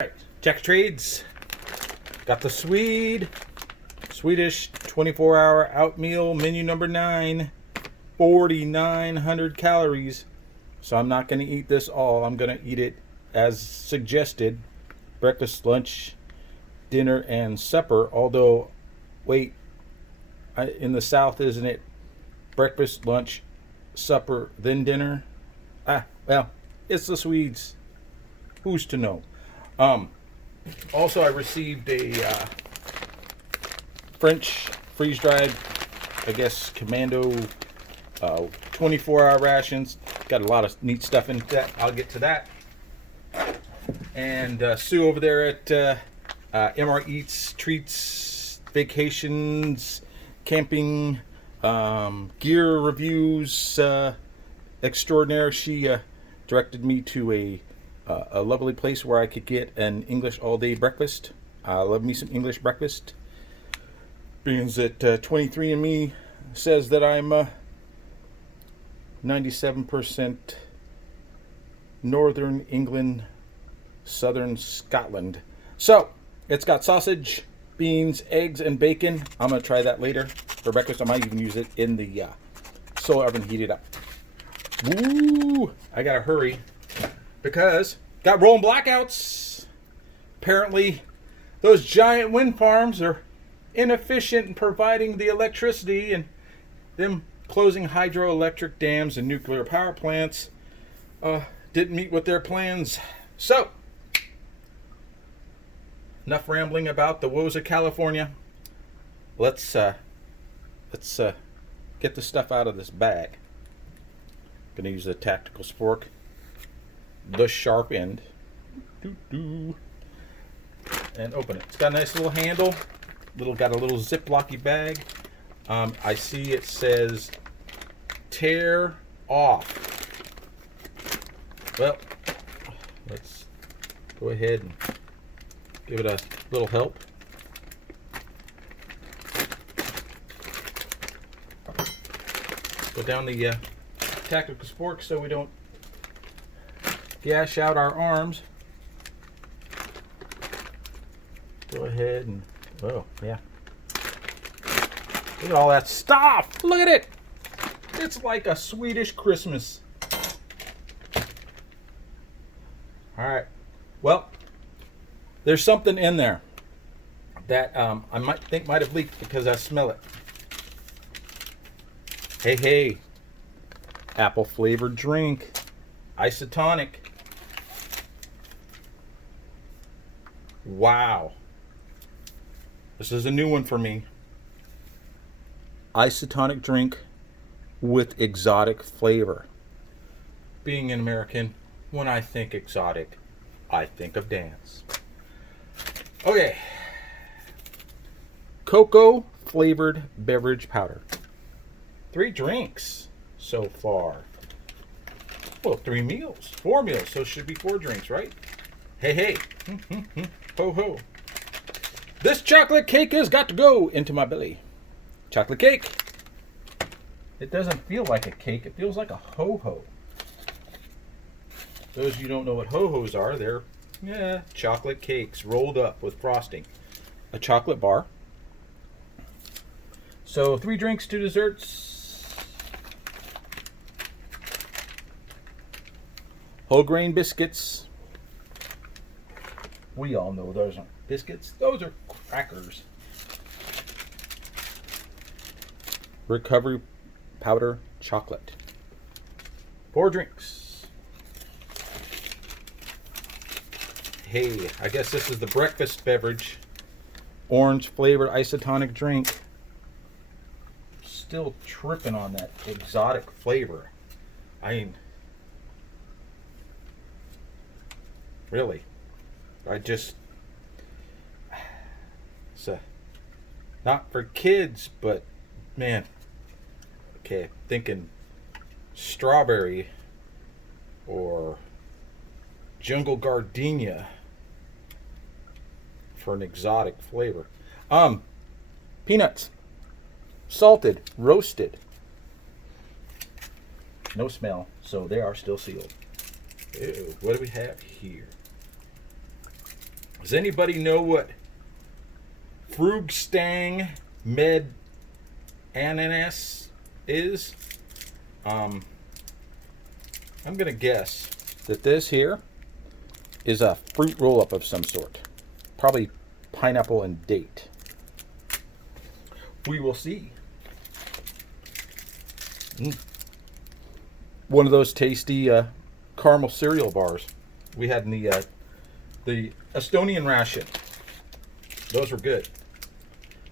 Right, Jack of Trades. Got the Swedish 24-hour out meal, menu number 9, 4,900 calories. So I'm not going to eat this all. I'm going to eat it as suggested. Breakfast, lunch, dinner, and supper. Although, wait, in the South, isn't it breakfast, lunch, supper, then dinner? Well, it's the Swedes. Who's to know? Also, I received a French freeze-dried, I guess, commando 24-hour rations. Got a lot of neat stuff in that. I'll get to that. And Sue over there at MRE Eats, Treats, Vacations, Camping, Gear Reviews Extraordinaire. She directed me to a lovely place where I could get an English all-day breakfast. I love me some English breakfast. Being that 23andMe says that I'm 97% Northern England, Southern Scotland. So, it's got sausage, beans, eggs, and bacon. I'm going to try that later for breakfast. I might even use it in the solar oven, heat it up. Woo! I got to hurry because got rolling blackouts. Apparently, those giant wind farms are inefficient in providing the electricity, and them closing hydroelectric dams and nuclear power plants didn't meet with their plans. So, enough rambling about the woes of California. Let's get the stuff out of this bag. Gonna use a tactical spork, the sharp end, and open it. It's got a nice little handle. Got a little ziplocky bag. I see it says tear off. Well, let's go ahead and give it a little help. Go down the tactical spork so we don't gash out our arms. Go ahead and, oh, yeah. Look at all that stuff. Look at it. It's like a Swedish Christmas. All right. Well, there's something in there that I might have leaked because I smell it. Hey. Apple flavored drink. Isotonic. Wow. This is a new one for me. Isotonic drink with exotic flavor. Being an American, when I think exotic, I think of dance. Okay. Cocoa flavored beverage powder. 3 drinks so far. Well, 3 meals. 4 meals, so it should be 4 drinks, right? Hey. Ho ho. This chocolate cake has got to go into my belly. Chocolate cake. It doesn't feel like a cake. It feels like a ho-ho. Those of you who don't know what ho-hos are, they're chocolate cakes rolled up with frosting. A chocolate bar. So 3 drinks, 2 desserts. Whole grain biscuits. We all know those aren't biscuits. Those are crackers. Recovery powder chocolate. 4 drinks. Hey, I guess this is the breakfast beverage. Orange flavored isotonic drink. Still tripping on that exotic flavor. I mean, really. It's not for kids, but man, okay, thinking strawberry or jungle gardenia for an exotic flavor. Peanuts, salted, roasted. No smell, so they are still sealed. Ew, what do we have here? Does anybody know what Frugstang Med Ananas is? I'm gonna guess that this here is a fruit roll-up of some sort. Probably pineapple and date. We will see. One of those tasty caramel cereal bars we had in the Estonian ration. Those were good.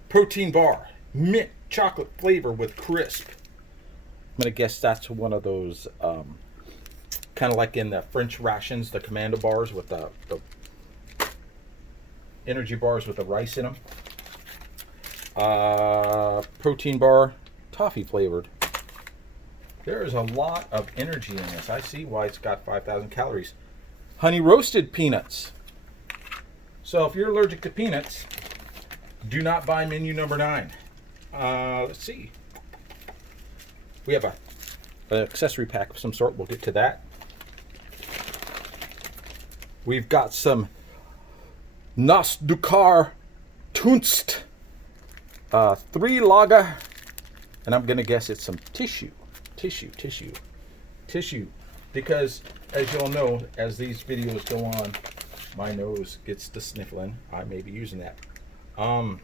Protein bar, mint chocolate flavor with crisp. I'm gonna guess that's one of those kind of like in the French rations, the commando bars with the energy bars with the rice in them. Protein bar, toffee flavored. There is a lot of energy in this. I see why it's got 5,000 calories. Honey roasted peanuts. So if you're allergic to peanuts, do not buy menu number 9. Let's see. We have an accessory pack of some sort. We'll get to that. We've got some Nasdukar Tunst 3 lager, and I'm gonna guess it's some tissue, because as you'll know, as these videos go on, my nose gets to sniffling. I may be using that. I'm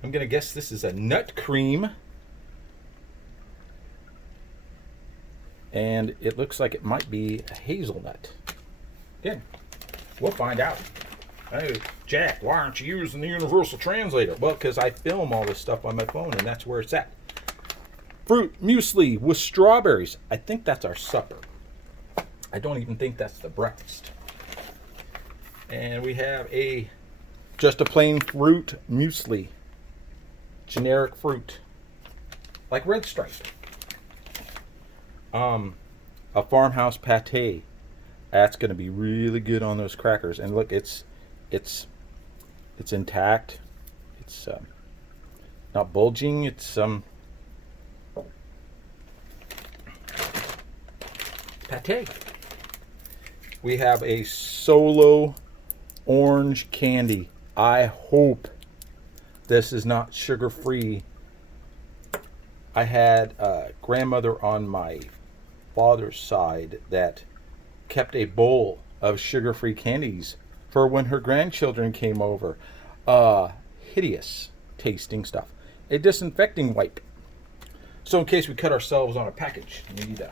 gonna guess this is a nut cream, and it looks like it might be a hazelnut. Again, we'll find out. Hey, Jack, why aren't you using the universal translator? Well, because I film all this stuff on my phone, and that's where it's at. Fruit muesli with strawberries. I think that's our supper. I don't even think that's the breakfast. And we have just a plain fruit muesli. Generic fruit. Like Red Stripe. A farmhouse pate. That's going to be really good on those crackers. And look, it's intact. It's not bulging. It's pate. We have a solo orange candy. I hope this is not sugar-free. I had a grandmother on my father's side that kept a bowl of sugar-free candies for when her grandchildren came over. Hideous tasting stuff. A disinfecting wipe. So in case we cut ourselves on a package, we need to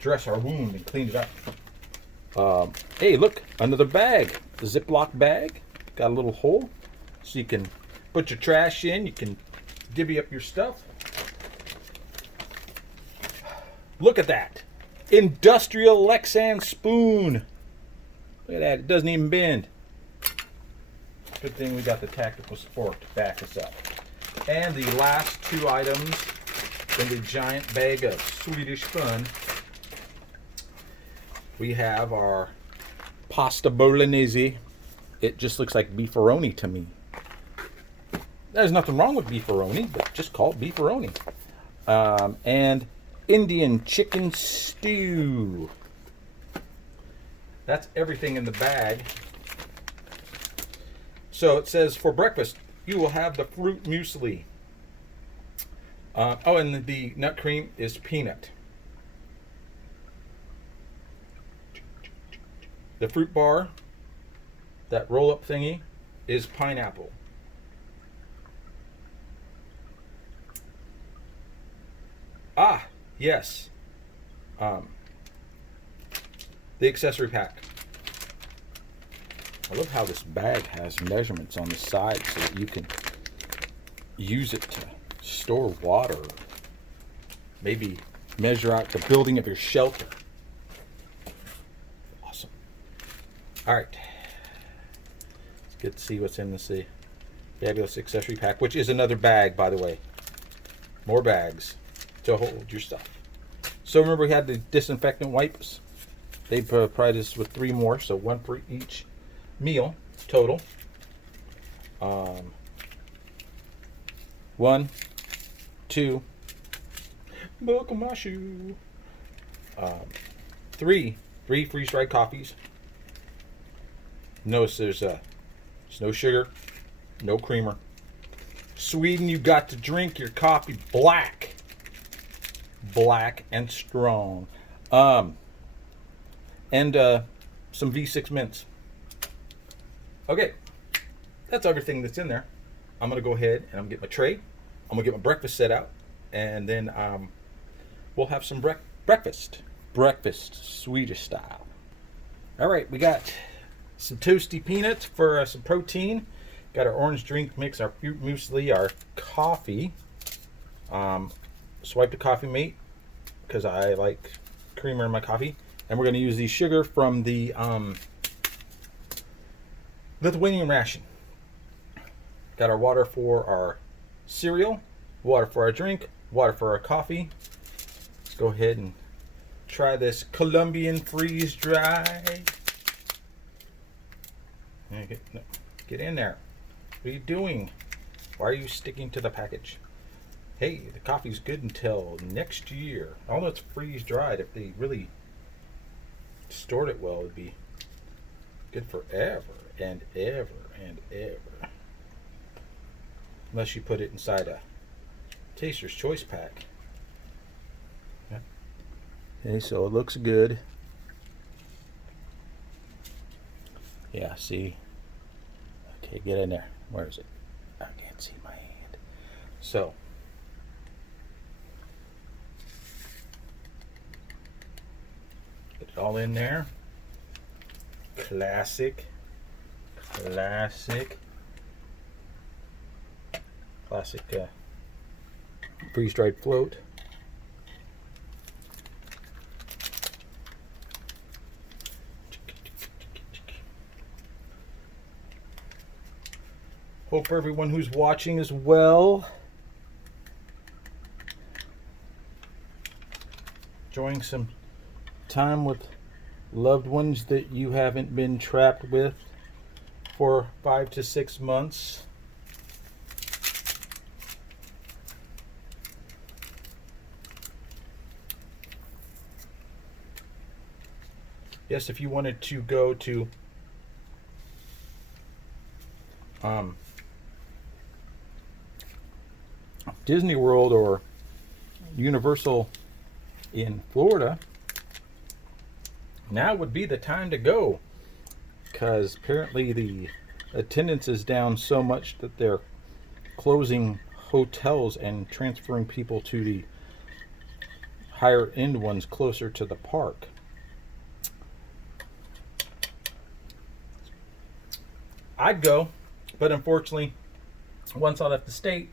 dress our wound and clean it up. Hey, look, another bag. A Ziploc bag. Got a little hole so you can put your trash in. You can divvy up your stuff. Look at that. Industrial Lexan spoon. Look at that. It doesn't even bend. Good thing we got the tactical support to back us up. And the last 2 items in the giant bag of Swedish fun. We have our pasta bolognese. It just looks like beefaroni to me. There's nothing wrong with beefaroni, but just call it beefaroni. And Indian chicken stew. That's everything in the bag. So it says for breakfast, you will have the fruit muesli. And the nut cream is peanut. The fruit bar, that roll-up thingy, is pineapple. Ah, yes. The accessory pack. I love how this bag has measurements on the side so that you can use it to store water. Maybe measure out the building of your shelter. Awesome. All right. Let's get to see what's in the fabulous accessory pack, which is another bag, by the way. More bags to hold your stuff. So remember, we had the disinfectant wipes. They provided us with 3 more, so 1 for each meal total. 1, 2, buckle my shoe. 3 freeze-dried coffees. Notice there's no sugar, no creamer. Sweden, you got to drink your coffee black and strong. And some V6 mints. Okay, that's everything that's in there. I'm gonna go ahead and I'm gonna get my tray. I'm gonna get my breakfast set out, and then we'll have some breakfast Swedish style. All right, we got some toasty peanuts for some protein. Got our orange drink mix, our fruit muesli, our coffee. Swipe the coffee mate because I like creamer in my coffee. And we're going to use the sugar from the Lithuanian ration. Got our water for our cereal, water for our drink, water for our coffee. Let's go ahead and try this Colombian freeze dry. Get in there. What are you doing? Why are you sticking to the package? Hey, the coffee's good until next year. Although it's freeze dried, if they really stored it well, it'd be good forever and ever and ever. Unless you put it inside a Taster's Choice pack. Okay, so it looks good. Yeah, see? Okay, get in there. Where is it? I can't see my hand. So, get it all in there. Classic freeze-dried float. Hope everyone who's watching is well. Enjoying some time with loved ones that you haven't been trapped with for 5 to 6 months. Yes, if you wanted to go to Disney World or Universal in Florida, now would be the time to go, because apparently the attendance is down so much that they're closing hotels and transferring people to the higher end ones closer to the park. I'd go, but unfortunately, once I left the state,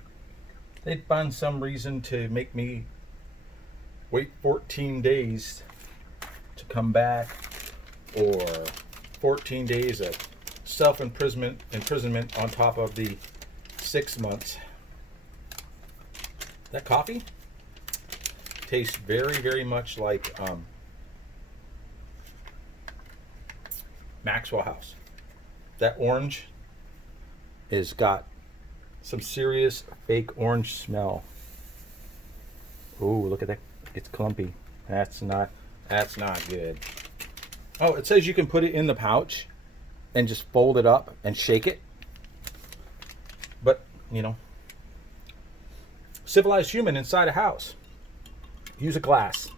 they'd find some reason to make me wait 14 days come back, or 14 days of self-imprisonment on top of the 6 months. That coffee tastes very, very much like Maxwell House. That orange has got some serious fake orange smell. Ooh, look at that. It's clumpy. That's not good. Oh, it says you can put it in the pouch and just fold it up and shake it. But, you know, civilized human inside a house. Use a glass.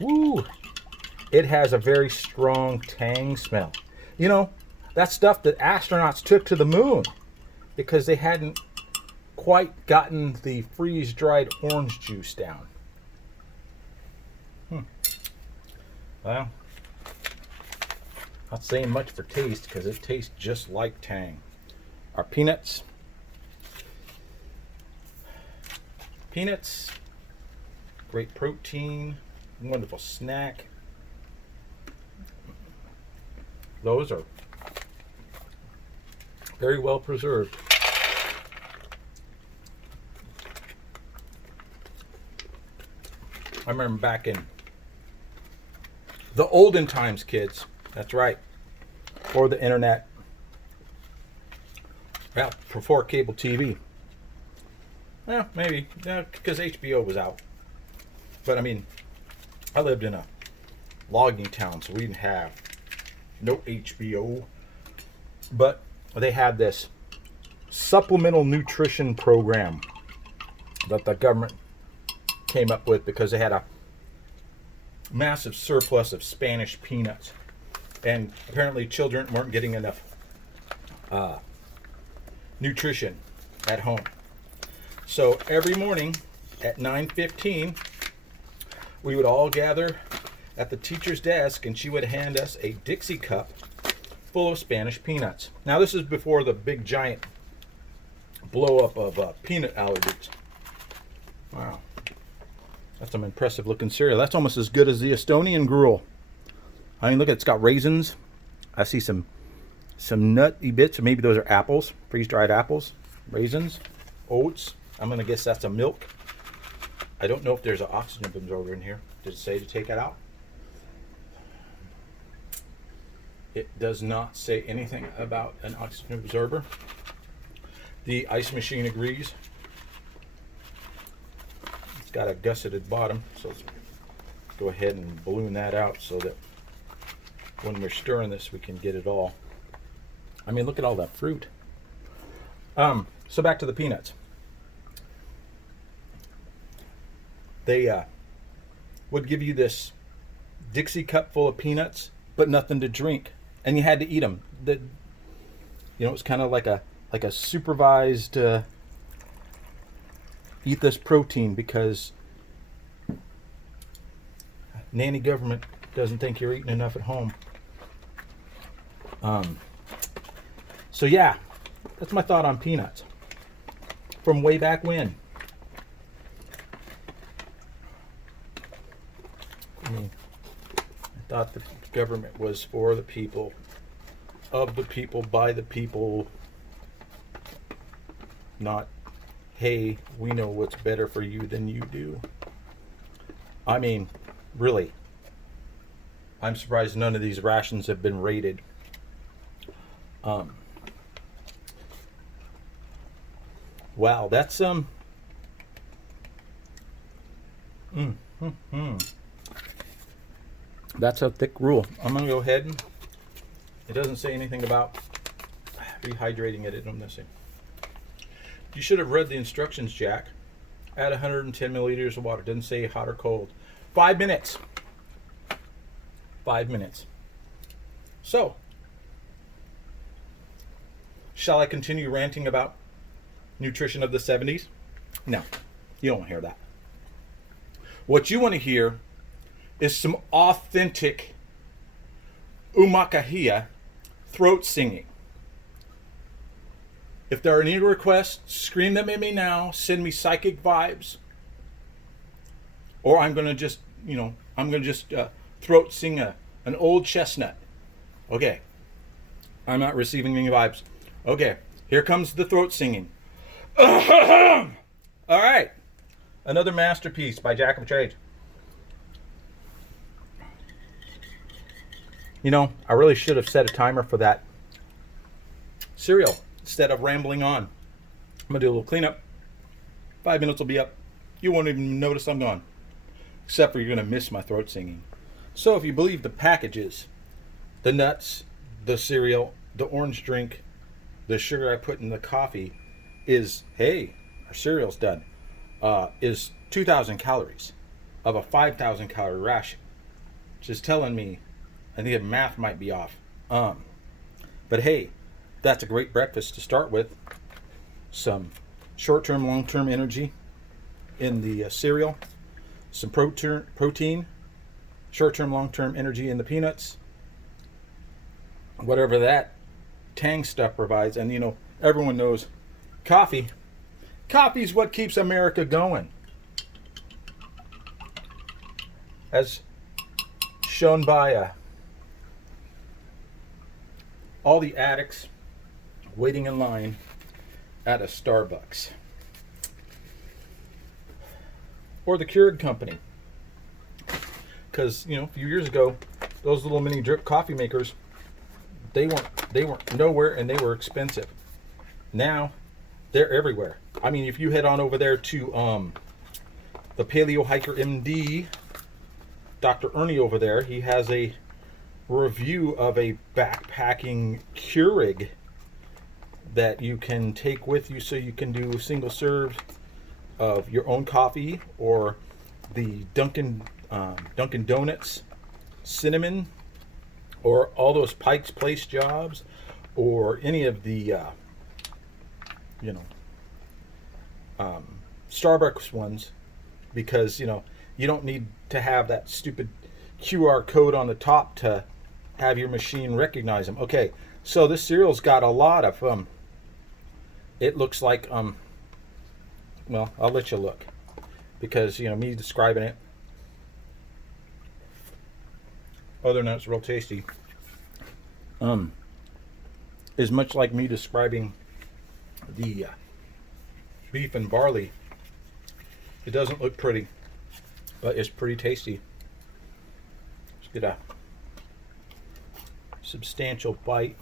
Woo! It has a very strong tang smell. You know, that's stuff that astronauts took to the moon because they hadn't quite gotten the freeze-dried orange juice down. Well, not saying much for taste because it tastes just like Tang. Our peanuts. Peanuts, great protein, wonderful snack. Those are very well preserved. I remember back in the olden times, kids. That's right. Or the internet. Well, before cable TV. Well, maybe. Because HBO was out. But I mean, I lived in a logging town, so we didn't have no HBO. But they had this supplemental nutrition program that the government came up with because they had a massive surplus of Spanish peanuts. And apparently children weren't getting enough nutrition at home. So every morning at 9:15, we would all gather at the teacher's desk, and she would hand us a Dixie cup full of Spanish peanuts. Now this is before the big giant blow up of peanut allergies. Wow, that's some impressive looking cereal. That's almost as good as the Estonian gruel. I mean, look, it's got raisins. I see some nutty bits. Maybe those are apples, freeze-dried apples, raisins, oats. I'm gonna guess that's a milk. I don't know if there's an oxygen absorber in here. Did it say to take it out? It does not say anything about an oxygen absorber. The ice machine agrees. It's got a gusseted bottom, so let's go ahead and balloon that out so that when we're stirring this, we can get it all. I mean, look at all that fruit. So back to the peanuts. They would give you this Dixie cup full of peanuts, but nothing to drink, and you had to eat them. It was kind of like a supervised eat this protein because nanny government doesn't think you're eating enough at home. So yeah, that's my thought on peanuts from way back when. I mean, I thought the government was for the people, of the people, by the people, not, hey, we know what's better for you than you do. I mean, really, I'm surprised none of these rations have been rated. Wow, that's that's a thick rule. I'm gonna go ahead and it doesn't say anything about rehydrating it. I'm missing. You should have read the instructions, Jack. Add 110 milliliters of water. It doesn't say hot or cold. 5 minutes. 5 minutes. So, shall I continue ranting about nutrition of the 70s? No, you don't want to hear that. What you want to hear is some authentic umakahia throat singing. If there are any requests, scream them at me now. Send me psychic vibes. Or I'm going to just, throat sing an old chestnut. Okay. I'm not receiving any vibes. Okay. Here comes the throat singing. All right. Another masterpiece by Jack of Trades. I really should have set a timer for that cereal instead of rambling on. I'm going to do a little cleanup. 5 minutes will be up. You won't even notice I'm gone. Except for you're going to miss my throat singing. So if you believe the packages, the nuts, the cereal, the orange drink, the sugar I put in the coffee is, hey, our cereal's done, is 2,000 calories of a 5,000 calorie ration. Which is telling me, I think the math might be off. But hey, that's a great breakfast to start with. Some short-term, long-term energy in the cereal. Some protein, short-term, long-term energy in the peanuts. Whatever that Tang stuff provides. And everyone knows coffee. Coffee's what keeps America going. As shown by all the addicts waiting in line at a Starbucks. Or the Keurig company. Because, a few years ago, those little mini drip coffee makers, they weren't nowhere, and they were expensive. Now, they're everywhere. I mean, if you head on over there to the Paleo Hiker MD Dr. Ernie over there, he has a review of a backpacking Keurig that you can take with you, so you can do single serve of your own coffee, or the Dunkin' Donuts cinnamon, or all those Pike's Place jobs, or any of the Starbucks ones, because you don't need to have that stupid QR code on the top to have your machine recognize them. Okay, so this cereal's got a lot of it looks like well, I'll let you look, because me describing it, other than it's real tasty, is much like me describing the beef and barley. It doesn't look pretty, but it's pretty tasty. Let's get a substantial bite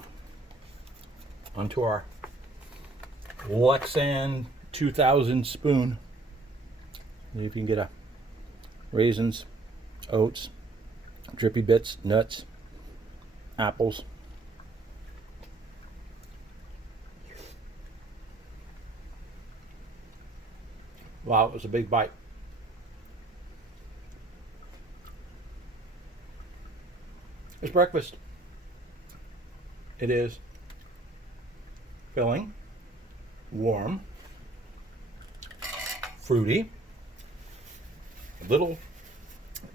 onto our Lexan 2000 spoon. See if you can get a raisins, oats, drippy bits, nuts, apples. Wow, it was a big bite. It's breakfast. It is filling, warm, fruity, a little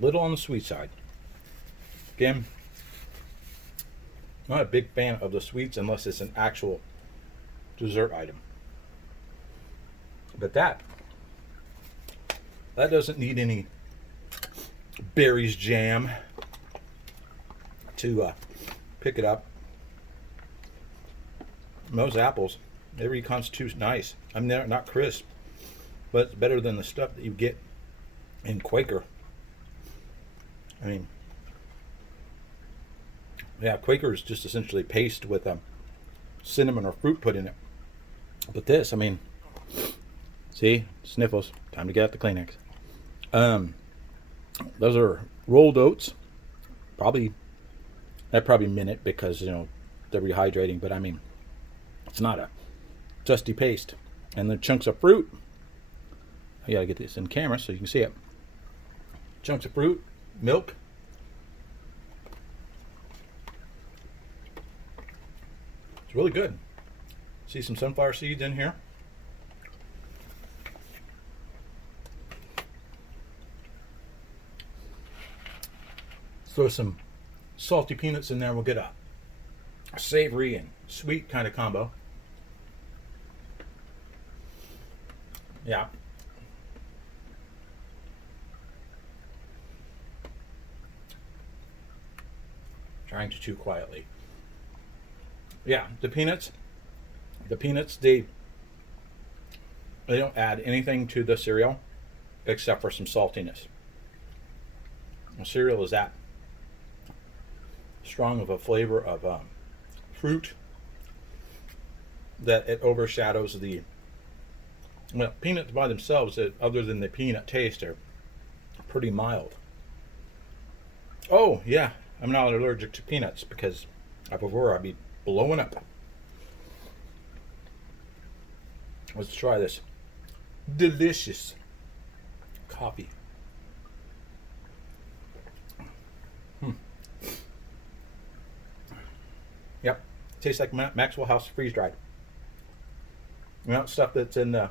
on the sweet side. Again, I'm not a big fan of the sweets unless it's an actual dessert item. But that doesn't need any berries jam to pick it up. And those apples, they reconstitute nice. I mean, they're not crisp, but it's better than the stuff that you get in Quaker. I mean, yeah, Quaker is just essentially paste with cinnamon or fruit put in it. But this, I mean, see, sniffles. Time to get out the Kleenex. Those are rolled oats. Probably meant it because they're rehydrating. But I mean, it's not a dusty paste. And the chunks of fruit. I gotta get this in camera so you can see it. Chunks of fruit, milk. It's really good. See some sunflower seeds in here. Throw some salty peanuts in there. We'll get a savory and sweet kind of combo. Yeah. Trying to chew quietly. Yeah, the peanuts, they don't add anything to the cereal except for some saltiness. The cereal is that strong of a flavor of fruit that it overshadows the peanuts by themselves. Other than the peanut taste, are pretty mild. Oh yeah, I'm not allergic to peanuts because before I'd be blowing up. Let's try this delicious coffee. Yep, tastes like Maxwell House freeze dried. Stuff that's in the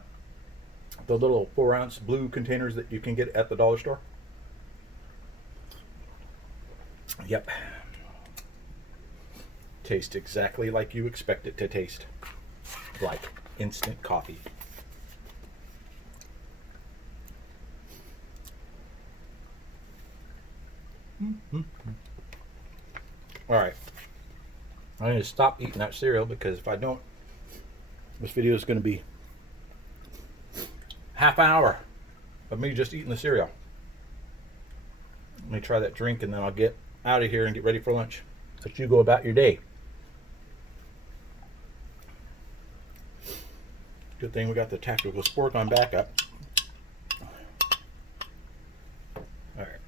little 4-ounce blue containers that you can get at the dollar store. Yep. Tastes exactly like you expect it to taste. Like instant coffee. Alright. I'm going to stop eating that cereal because if I don't, this video is going to be half an hour of me just eating the cereal. Let me try that drink and then I'll get out of here and get ready for lunch. Let you go about your day. Good thing we got the tactical spork on backup. Alright.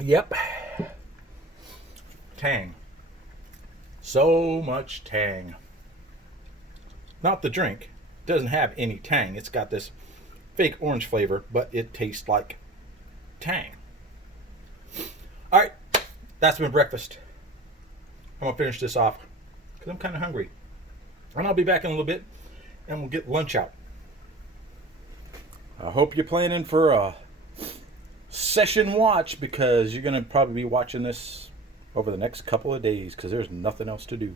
Yep. Tang. So much tang. Not the drink. It doesn't have any tang. It's got this fake orange flavor, but it tastes like tang. All right. That's been breakfast. I'm going to finish this off because I'm kind of hungry. And I'll be back in a little bit and we'll get lunch out. I hope you're planning for a session watch because you're going to probably be watching this over the next couple of days because there's nothing else to do.